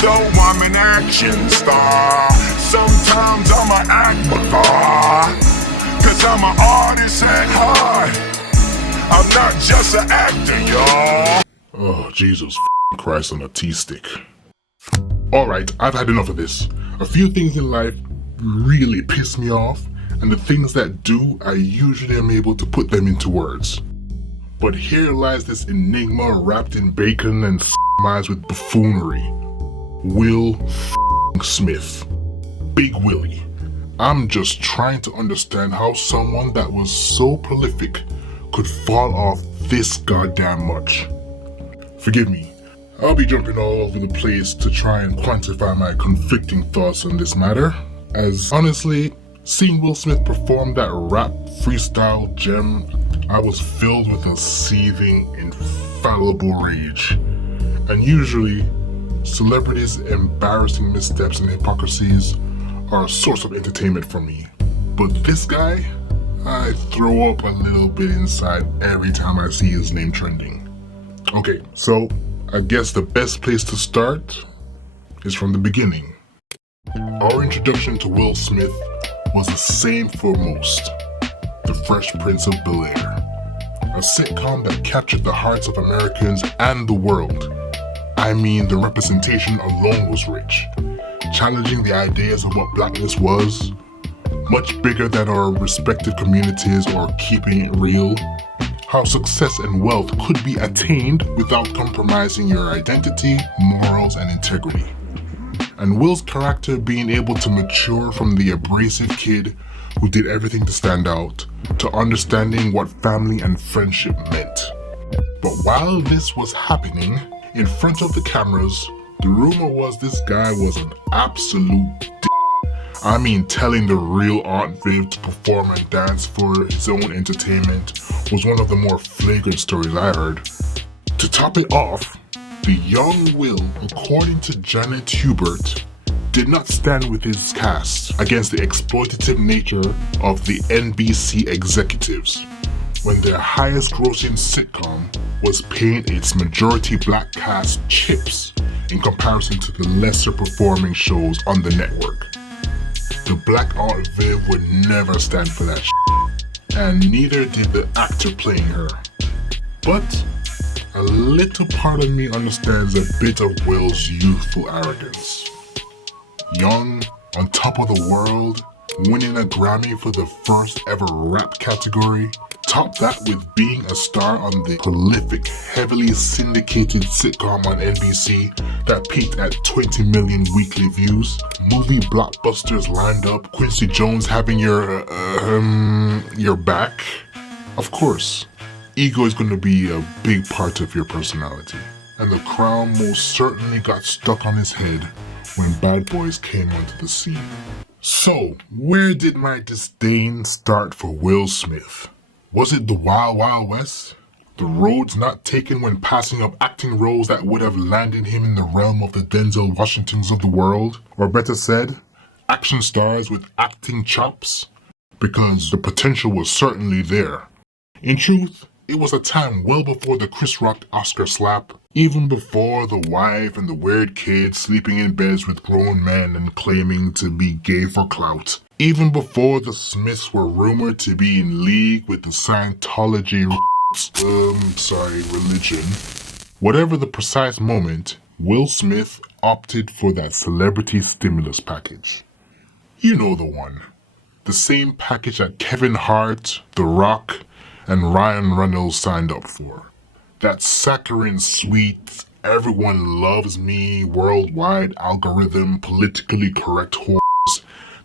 though I'm an action star, sometimes I'ma act bizarre, cause I'm an artist at heart. I'm not just an actor, y'all. Oh, Jesus Christ on a tea stick. Alright, I've had enough of this. A few things in life really piss me off, and the things that do, I usually am able to put them into words. But here lies this enigma wrapped in bacon and eyes with buffoonery. Will Smith. Big Willie. I'm just trying to understand how someone that was so prolific could fall off this goddamn much. Forgive me, I'll be jumping all over the place to try and quantify my conflicting thoughts on this matter, as honestly, seeing Will Smith perform that rap freestyle gem, I was filled with a seething, infallible rage. And usually, celebrities' embarrassing missteps and hypocrisies are a source of entertainment for me. But this guy, I throw up a little bit inside every time I see his name trending. Okay, so I guess the best place to start is from the beginning. Our introduction to Will Smith was the same for most. The Fresh Prince of Bel-Air. A sitcom that captured the hearts of Americans and the world. I mean, the representation alone was rich, challenging the ideas of what blackness was, much bigger than our respective communities or keeping it real, how success and wealth could be attained without compromising your identity, morals, and integrity. And Will's character being able to mature from the abrasive kid who did everything to stand out, to understanding what family and friendship meant. But while this was happening, in front of the cameras, the rumor was this guy was an absolute I mean, telling the real Aunt Viv to perform and dance for his own entertainment was one of the more flagrant stories I heard. To top it off, the young Will, according to Janet Hubert, did not stand with his cast against the exploitative nature of the NBC executives, when their highest grossing sitcom was paying its majority black cast chips in comparison to the lesser performing shows on the network. The black Aunt Viv would never stand for that and neither did the actor playing her. But a little part of me understands a bit of Will's youthful arrogance. Young, on top of the world, winning a Grammy for the first ever rap category, top that with being a star on the prolific, heavily syndicated sitcom on NBC that peaked at 20 million weekly views, movie blockbusters lined up, Quincy Jones having your back. Of course, ego is going to be a big part of your personality, and the crown most certainly got stuck on his head when Bad Boys came onto the scene. So, where did my disdain start for Will Smith? Was it the Wild Wild West? The roads not taken when passing up acting roles that would have landed him in the realm of the Denzel Washingtons of the world? Or better said, action stars with acting chops? Because the potential was certainly there. In truth, it was a time well before the Chris Rock Oscar slap, even before the wife and the weird kid sleeping in beds with grown men and claiming to be gay for clout. Even before the Smiths were rumored to be in league with the Scientology religion. Whatever the precise moment, Will Smith opted for that celebrity stimulus package. You know the one. The same package that Kevin Hart, The Rock, and Ryan Reynolds signed up for. That saccharine sweet, everyone loves me, worldwide algorithm, politically correct whores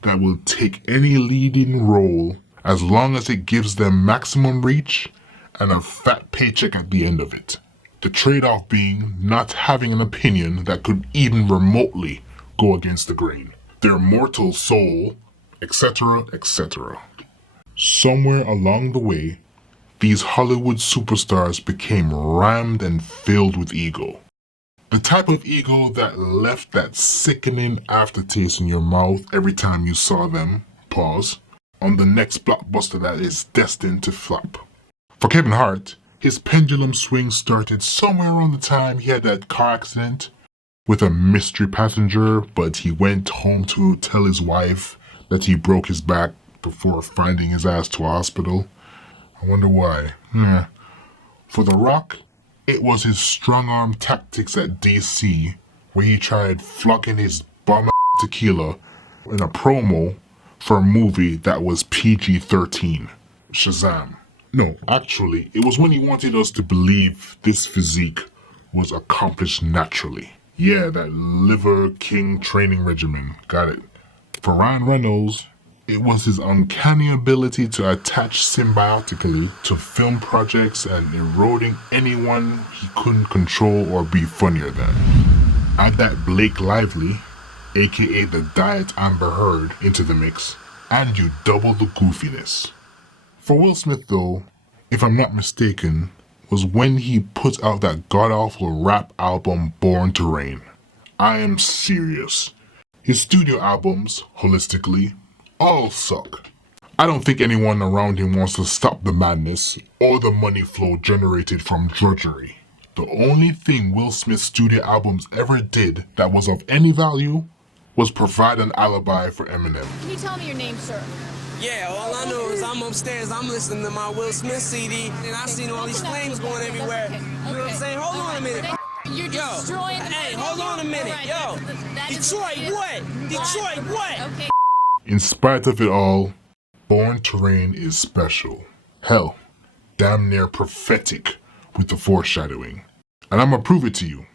that will take any leading role as long as it gives them maximum reach and a fat paycheck at the end of it. The trade-off being not having an opinion that could even remotely go against the grain. Their mortal soul, etc., etc. Somewhere along the way, these Hollywood superstars became rammed and filled with ego. The type of ego that left that sickening aftertaste in your mouth every time you saw them, on the next blockbuster that is destined to flop. For Kevin Hart, his pendulum swing started somewhere around the time he had that car accident with a mystery passenger, but he went home to tell his wife that he broke his back before finding his ass to a hospital. I wonder why. For The Rock, it was his strong-arm tactics at DC, where he tried flocking his bomb tequila in a promo for a movie that was PG-13, Shazam. No, actually, it was when he wanted us to believe this physique was accomplished naturally. Yeah, that Liver King training regimen, got it. For Ryan Reynolds, it was his uncanny ability to attach symbiotically to film projects and eroding anyone he couldn't control or be funnier than. Add that Blake Lively, aka the Diet Amber Heard, into the mix, and you double the goofiness. For Will Smith though, if I'm not mistaken, was when he put out that god-awful rap album Born to Reign. I am serious. His studio albums, holistically, all suck. I don't think anyone around him wants to stop the madness or the money flow generated from drudgery. The only thing Will Smith's studio albums ever did that was of any value was provide an alibi for Eminem. Can you tell me your name, sir? Yeah, all I know is I'm upstairs, I'm listening to my Will Smith CD, and I seen all these flames going everywhere. You know what I'm saying? Hold on a minute. You're destroying the Hey, hold on a minute. Yo, Detroit what? Detroit what? Okay. In spite of it all, Born to Reign is special. Hell, damn near prophetic with the foreshadowing. And I'm gonna prove it to you.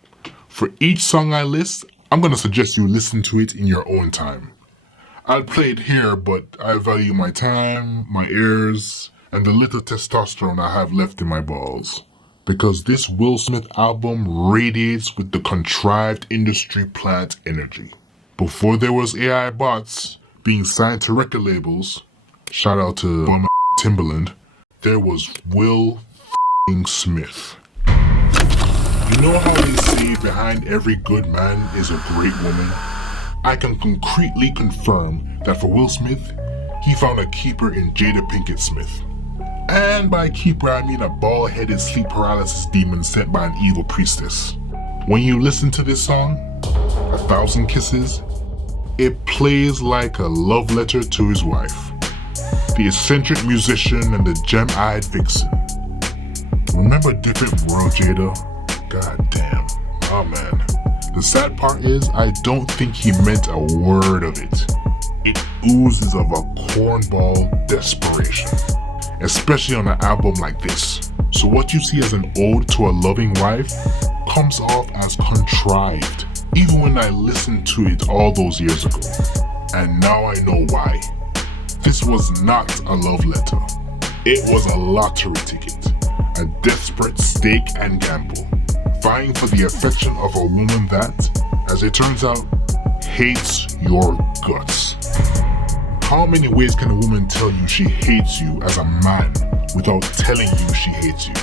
For each song I list, I'm gonna suggest you listen to it in your own time. I'll play it here, but I value my time, my ears, and the little testosterone I have left in my balls. Because this Will Smith album radiates with the contrived industry plant energy. Before there was AI bots being signed to record labels, shout out to Bum Timbaland, there was Will Smith. You know how they say behind every good man is a great woman? I can concretely confirm that for Will Smith, he found a keeper in Jada Pinkett Smith. And by keeper, I mean a bald-headed sleep paralysis demon sent by an evil priestess. When you listen to this song, 1,000 Kisses, it plays like a love letter to his wife, the eccentric musician and the gem-eyed vixen. Remember Different World, Jada? God damn. Oh man. The sad part is, I don't think he meant a word of it. It oozes of a cornball desperation, especially on an album like this. So what you see as an ode to a loving wife comes off as contrived, even when I listened to it all those years ago. And now I know why. This was not a love letter. It was a lottery ticket, a desperate stake and gamble, vying for the affection of a woman that, as it turns out, hates your guts. How many ways can a woman tell you she hates you as a man without telling you she hates you?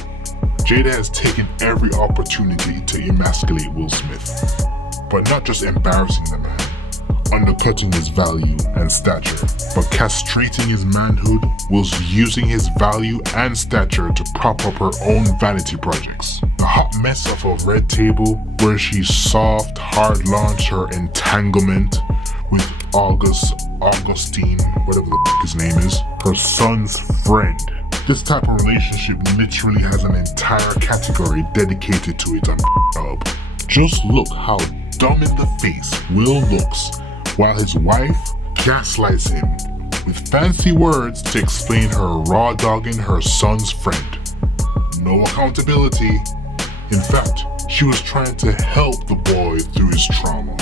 Jada has taken every opportunity to emasculate Will Smith, but not just embarrassing the man, undercutting his value and stature, but castrating his manhood whilst using his value and stature to prop up her own vanity projects. The hot mess of a red table where she soft, hard launched her entanglement with Augustine, whatever the his name is, her son's friend. This type of relationship literally has an entire category dedicated to it on Hub. Just look how dumb in the face Will looks while his wife gaslights him with fancy words to explain her raw dogging her son's friend. No accountability. In fact, she was trying to help the boy through his trauma.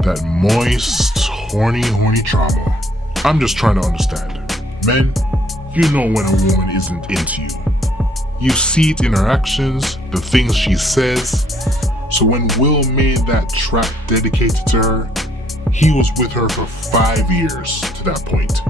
That moist, horny trauma. I'm just trying to understand. Men, you know when a woman isn't into you. You see it in her actions, the things she says. So when Will made that track dedicated to her, he was with her for 5 years to that point.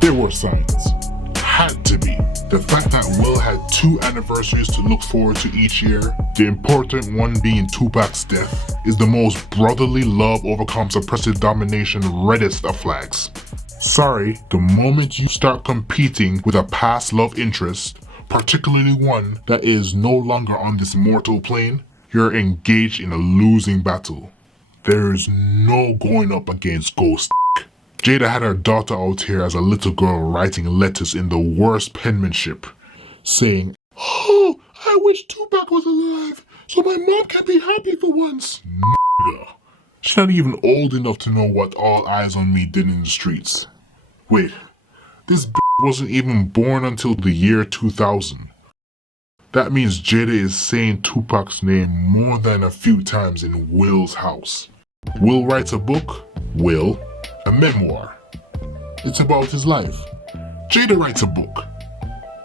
There were signs. Had to be. The fact that Will had 2 anniversaries to look forward to each year, the important one being Tupac's death, is the most brotherly love overcomes oppressive domination reddest of flags. Sorry, the moment you start competing with a past love interest, particularly one that is no longer on this mortal plane, you're engaged in a losing battle. There's no going up against Ghost. Jada had her daughter out here as a little girl writing letters in the worst penmanship, saying, "Oh, I wish Tupac was alive so my mom can be happy for once." Nigga. She's not even old enough to know what All Eyes on Me did in the streets. Wait, this wasn't even born until the year 2000. That means Jada is saying Tupac's name more than a few times in Will's house. Will writes a book, Will, a memoir. It's about his life. Jada writes a book,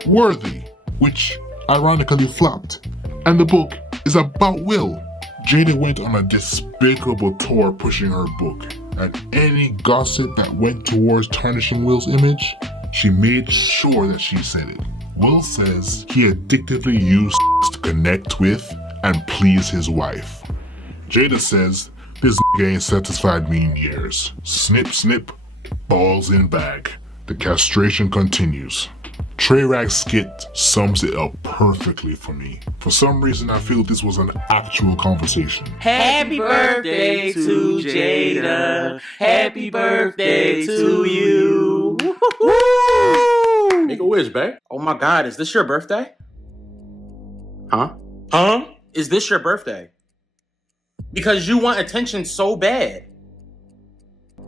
Worthy, which ironically flopped. And the book is about Will. Jada went on a despicable tour pushing her book, and any gossip that went towards tarnishing Will's image, she made sure that she said it. Will says he addictively used to connect with and please his wife. Jada says this ain't satisfied me in years. Snip, snip, balls in bag. The castration continues. Trey Rag's skit sums it up perfectly for me. For some reason, I feel this was an actual conversation. Happy birthday to Jada. Happy birthday to you. Woo! Make a wish, babe. Oh my God, is this your birthday? Huh? Is this your birthday? Because you want attention so bad.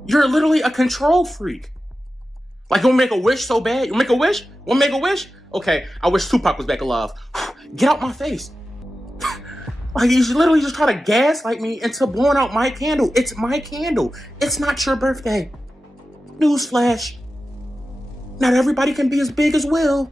You're literally a control freak. Like, you want to make a wish so bad? You make a wish? Want to make a wish? Okay, I wish Tupac was back alive. Get out my face. Like, you literally just try to gaslight me into blowing out my candle. It's my candle. It's not your birthday. Newsflash. Not everybody can be as big as Will.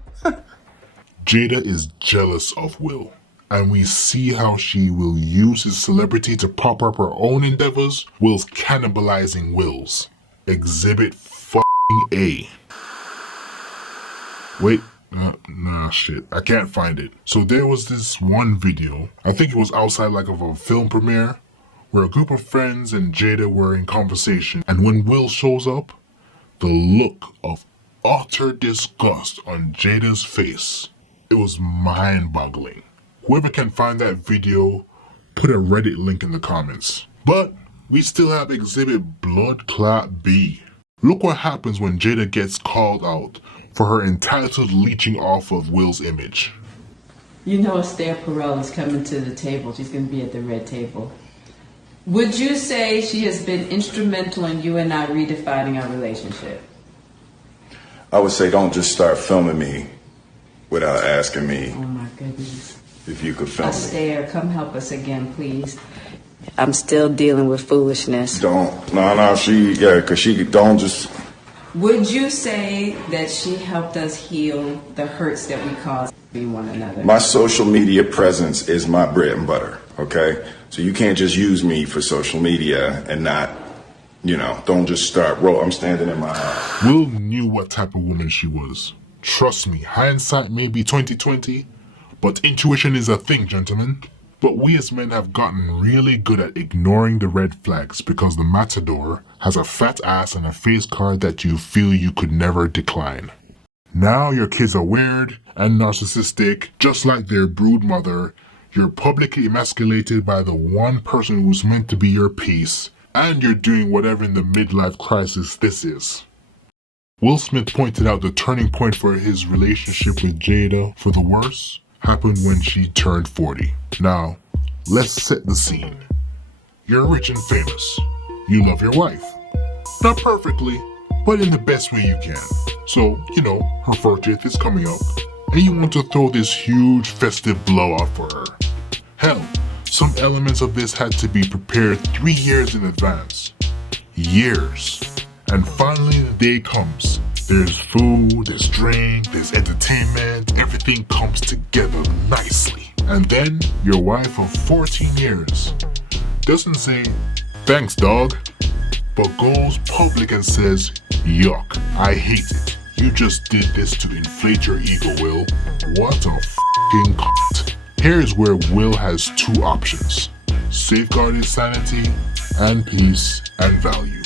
Jada is jealous of Will, and we see how she will use his celebrity to prop up her own endeavors. Will's cannibalizing Will's. Exhibit A. Wait, nah, shit. I can't find it. So there was this one video, I think it was outside like of a film premiere, where a group of friends and Jada were in conversation, and when Will shows up, the look of utter disgust on Jada's face, it was mind-boggling. Whoever can find that video, put a Reddit link in the comments. But we still have exhibit Blood Clot B. Look what happens when Jada gets called out for her entitled leeching off of Will's image. You know Esther Perel is coming to the table. She's going to be at the red table. Would you say she has been instrumental in you and I redefining our relationship? I would say don't just start filming me without asking me Oh my goodness. if you could film me. Esther, come help us again, please. I'm still dealing with foolishness. Because she don't just... Would you say that she helped us heal the hurts that we caused one another? My social media presence is my bread and butter, okay? So you can't just use me for social media and not, don't just start I'm standing in my house. Will knew what type of woman she was. Trust me, hindsight may be 20/20, but intuition is a thing, gentlemen. But we as men have gotten really good at ignoring the red flags because the matador has a fat ass and a face card that you feel you could never decline. Now your kids are weird and narcissistic, just like their brood mother. You're publicly emasculated by the one person who's meant to be your peace, and you're doing whatever in the midlife crisis this is. Will Smith pointed out the turning point for his relationship with Jada for the worse happened when she turned 40. Now, let's set the scene. You're rich and famous. You love your wife. Not perfectly, but in the best way you can. So, her 40th is coming up, and you want to throw this huge festive blowout for her. Hell, some elements of this had to be prepared 3 years in advance. Years. And finally the day comes. There's food, there's drink, there's entertainment, everything comes together nicely. And then your wife of 14 years doesn't say, "Thanks, dog," but goes public and says, "Yuck, I hate it. You just did this to inflate your ego, Will." What a f***ing cunt. Here's where Will has two options: safeguard his sanity and peace and value.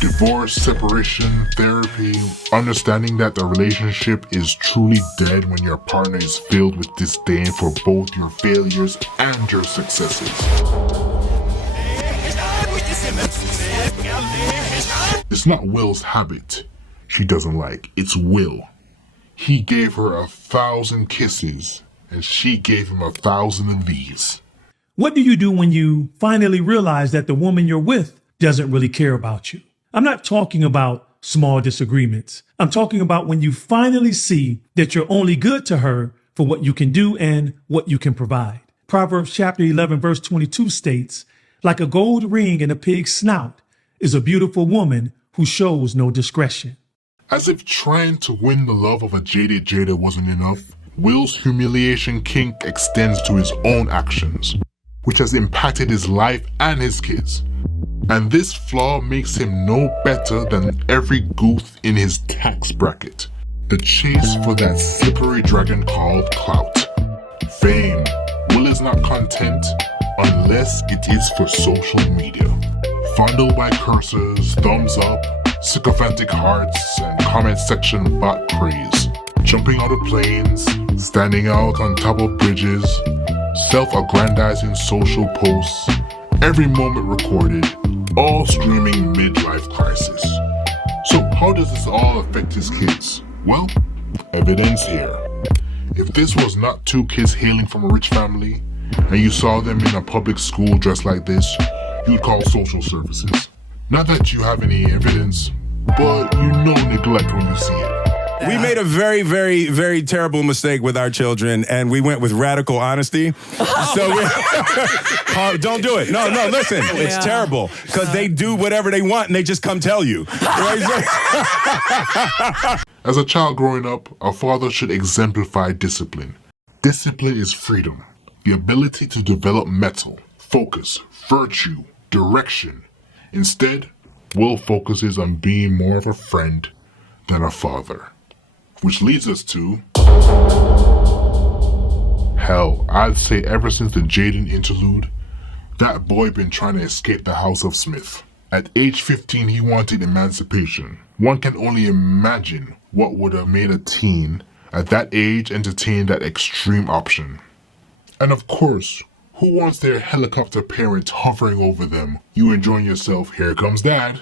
Divorce, separation, therapy, understanding that the relationship is truly dead when your partner is filled with disdain for both your failures and your successes. It's not Will's habit she doesn't like, it's Will. He gave her 1,000 kisses, and she gave him 1,000 of these. What do you do when you finally realize that the woman you're with doesn't really care about you? I'm not talking about small disagreements. I'm talking about when you finally see that you're only good to her for what you can do and what you can provide. Proverbs chapter 11, verse 22 states, like a gold ring in a pig's snout is a beautiful woman who shows no discretion. As if trying to win the love of a jaded Jada wasn't enough, Will's humiliation kink extends to his own actions, which has impacted his life and his kids. And this flaw makes him no better than every goof in his tax bracket. The chase for that slippery dragon called clout. Fame. Will is not content unless it is for social media. Fondled by cursors, thumbs up, sycophantic hearts, and comment section bot praise. Jumping out of planes, standing out on top of bridges, self-aggrandizing social posts, every moment recorded, all screaming midlife crisis. So how does this all affect his kids? Well, evidence here. If this was not two kids hailing from a rich family, and you saw them in a public school dressed like this, you'd call social services. Not that you have any evidence, but you know neglect when you see it. We made a very, very, very terrible mistake with our children, and we went with radical honesty. So don't do it. No, listen. It's terrible because they do whatever they want, and they just come tell you. As a child growing up, a father should exemplify discipline. Discipline is freedom, the ability to develop mettle, focus, virtue, direction. Instead, Will focuses on being more of a friend than a father. Which leads us to... Hell, I'd say ever since the Jaden interlude, that boy been trying to escape the house of Smith. At age 15, he wanted emancipation. One can only imagine what would have made a teen at that age entertain that extreme option. And of course, who wants their helicopter parent hovering over them? You enjoying yourself, here comes dad.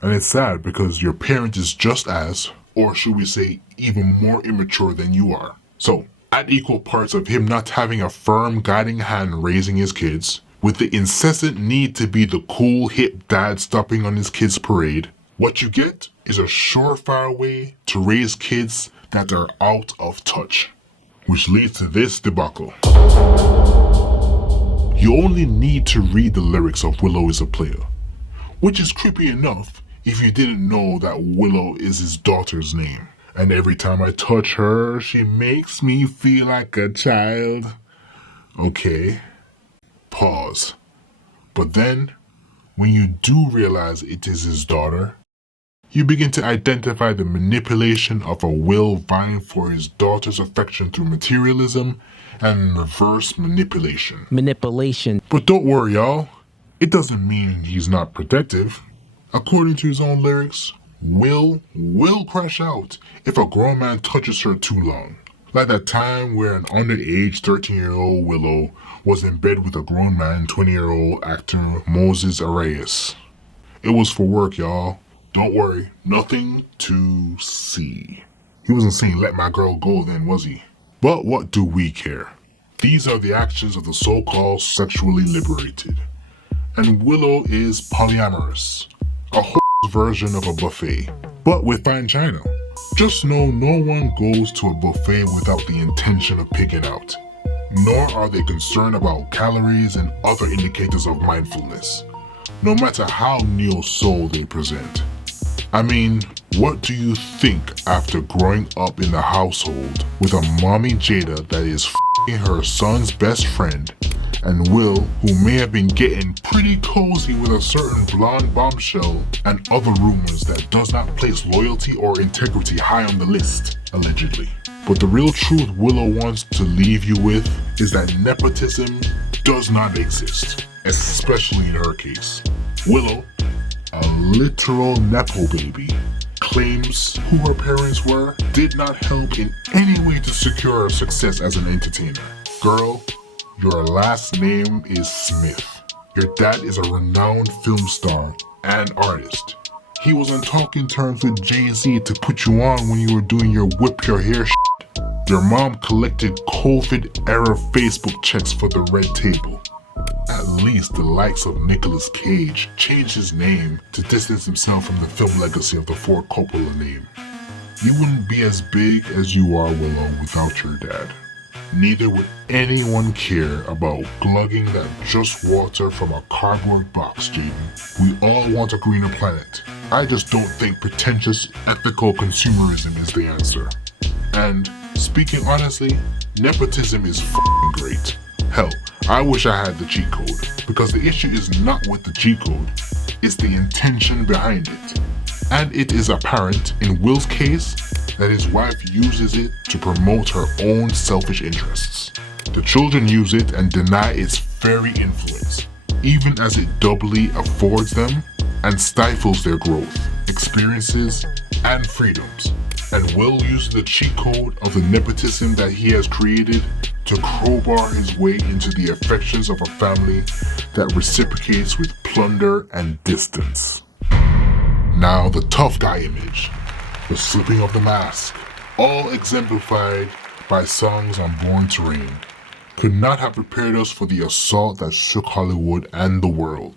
And it's sad because your parent is just as, or should we say, even more immature than you are. So, at equal parts of him not having a firm guiding hand raising his kids, with the incessant need to be the cool hip dad stopping on his kids' parade, what you get is a surefire way to raise kids that are out of touch. Which leads to this debacle. You only need to read the lyrics of Willow is a Player, which is creepy enough if you didn't know that Willow is his daughter's name. And every time I touch her, she makes me feel like a child. Okay, pause. But then, when you do realize it is his daughter, you begin to identify the manipulation of a Will vying for his daughter's affection through materialism and reverse manipulation. But don't worry, y'all. It doesn't mean he's not protective. According to his own lyrics, Will crash out if a grown man touches her too long. Like that time where an underage 13-year-old Willow was in bed with a grown man 20-year-old actor Moses Arias. It was for work, y'all. Don't worry, nothing to see. He wasn't saying let my girl go then, was he? But what do we care? These are the actions of the so-called sexually liberated. And Willow is polyamorous. A whole version of a buffet, but with fine china. Just know no one goes to a buffet without the intention of picking out. Nor are they concerned about calories and other indicators of mindfulness, no matter how neo-soul they present. I mean, what do you think after growing up in the household with a mommy Jada that is f***ing her son's best friend, and Will, who may have been getting pretty cozy with a certain blonde bombshell, and other rumors that does not place loyalty or integrity high on the list, allegedly. But the real truth Willow wants to leave you with is that nepotism does not exist, especially in her case. Willow, a literal nepo baby, claims who her parents were did not help in any way to secure her success as an entertainer. Girl, your last name is Smith. Your dad is a renowned film star and artist. He was on talking terms with Jay-Z to put you on when you were doing your whip your hair shit. Your mom collected COVID-era Facebook checks for the Red Table. At least the likes of Nicolas Cage changed his name to distance himself from the film legacy of the Ford Coppola name. You wouldn't be as big as you are, Willow, without your dad. Neither would anyone care about glugging that just water from a cardboard box, Jaden. We all want a greener planet. I just don't think pretentious ethical consumerism is the answer. And speaking honestly, nepotism is f***ing great. Hell, I wish I had the cheat code, because the issue is not with the cheat code, it's the intention behind it. And it is apparent in Will's case that his wife uses it to promote her own selfish interests. The children use it and deny its very influence, even as it doubly affords them and stifles their growth, experiences, and freedoms. And Will uses the cheat code of the nepotism that he has created to crowbar his way into the affections of a family that reciprocates with plunder and distance. Now the tough guy image, the slipping of the mask, all exemplified by songs on Born to Reign, could not have prepared us for the assault that shook Hollywood and the world.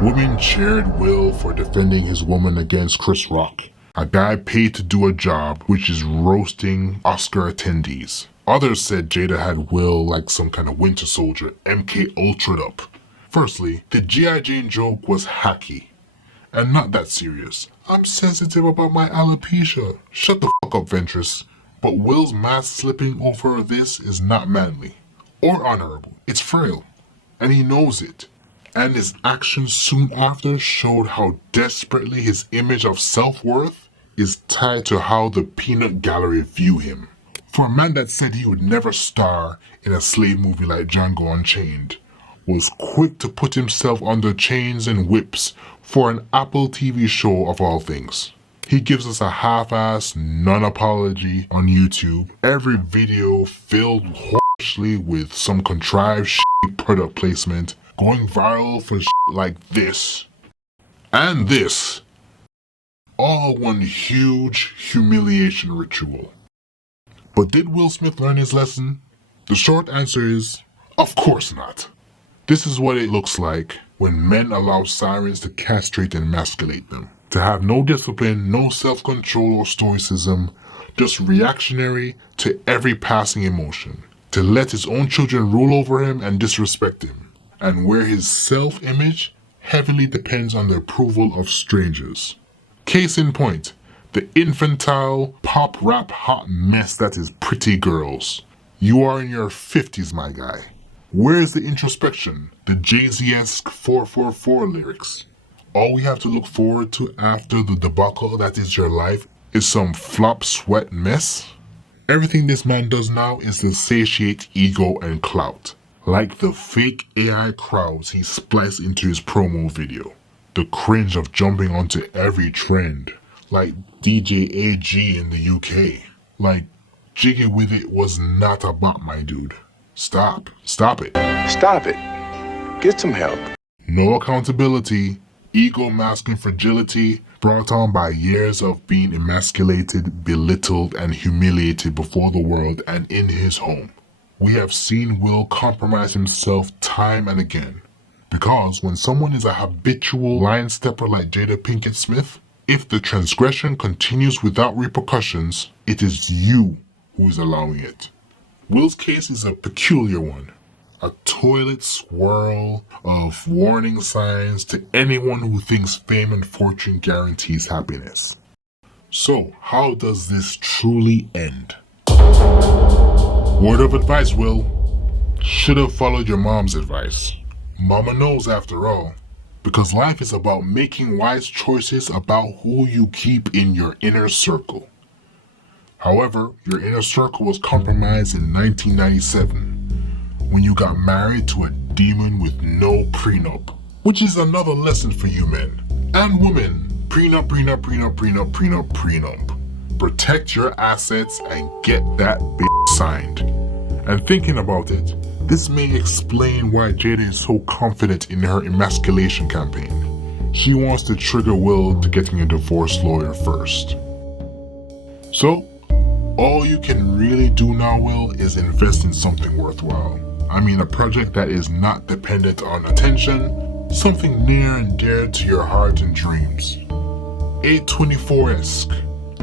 Women cheered Will for defending his woman against Chris Rock, a guy paid to do a job which is roasting Oscar attendees. Others said Jada had Will like some kind of Winter Soldier MK Ultra'd up. Firstly, the G.I. Jane joke was hacky and not that serious. I'm sensitive about my alopecia. Shut the fuck up, Ventress. But Will's mask slipping over this is not manly or honorable. It's frail, and he knows it. And his actions soon after showed how desperately his image of self-worth is tied to how the peanut gallery view him. For a man that said he would never star in a slave movie like Django Unchained, was quick to put himself under chains and whips for an Apple TV show of all things. He gives us a half-assed non-apology on YouTube, every video filled harshly with some contrived shit product placement, going viral for shit like this and this, all one huge humiliation ritual. But did Will Smith learn his lesson? The short answer is, of course not. This is what it looks like when men allow sirens to castrate and emasculate them. To have no discipline, no self-control or stoicism, just reactionary to every passing emotion. To let his own children rule over him and disrespect him. And where his self-image heavily depends on the approval of strangers. Case in point, the infantile, pop-rap hot mess that is Pretty Girls. You are in your 50s, my guy. Where is the introspection, the Jay-Z-esque 444 lyrics? All we have to look forward to after the debacle that is your life is some flop sweat mess? Everything this man does now is to satiate ego and clout. Like the fake AI crowds he spliced into his promo video. The cringe of jumping onto every trend. Like DJ AG in the UK. Like Jiggy With It was not a bot, my dude. Stop it. Stop it. Get some help. No accountability, ego masking fragility brought on by years of being emasculated, belittled, and humiliated before the world and in his home. We have seen Will compromise himself time and again. Because when someone is a habitual line stepper like Jada Pinkett Smith, if the transgression continues without repercussions, it is you who is allowing it. Will's case is a peculiar one. A toilet swirl of warning signs to anyone who thinks fame and fortune guarantees happiness. So, how does this truly end? Word of advice, Will. Should have followed your mom's advice. Mama knows after all. Because life is about making wise choices about who you keep in your inner circle. However, your inner circle was compromised in 1997 when you got married to a demon with no prenup, which is another lesson for you men and women. Prenup. Protect your assets and get that bitch signed. And thinking about it, this may explain why Jada is so confident in her emasculation campaign. She wants to trigger Will to getting a divorce lawyer first. So, all you can really do now, Will, is invest in something worthwhile. I mean, a project that is not dependent on attention, something near and dear to your heart and dreams. 824-esque.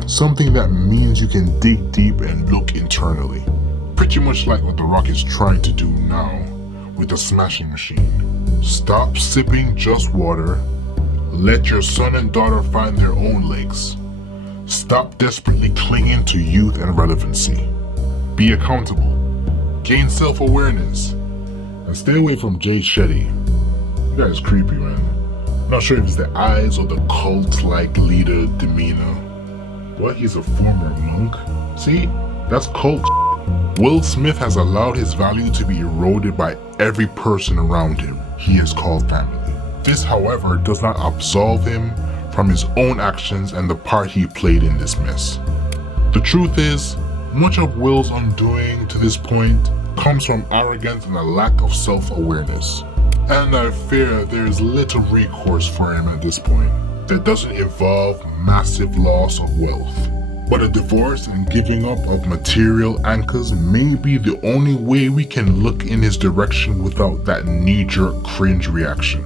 Something that means you can dig deep and look internally. Pretty much like what The Rock is trying to do now with the Smashing Machine. Stop sipping just water. Let your son and daughter find their own legs. Stop desperately clinging to youth and relevancy. Be accountable. Gain self-awareness. And stay away from Jay Shetty. You guy is creepy, man. Not sure if it's the eyes or the cult-like leader demeanor. What? He's a former monk? See? That's cult shit. Will Smith has allowed his value to be eroded by every person around him he is called family. This, however, does not absolve him from his own actions and the part he played in this mess. The truth is, much of Will's undoing to this point comes from arrogance and a lack of self-awareness. And I fear there is little recourse for him at this point that doesn't involve massive loss of wealth. But a divorce and giving up of material anchors may be the only way we can look in his direction without that knee-jerk cringe reaction.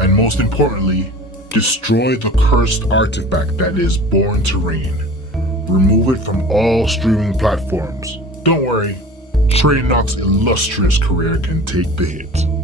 And most importantly, destroy the cursed artifact that is Born to Reign. Remove it from all streaming platforms. Don't worry, Trey Knox's illustrious career can take the hit.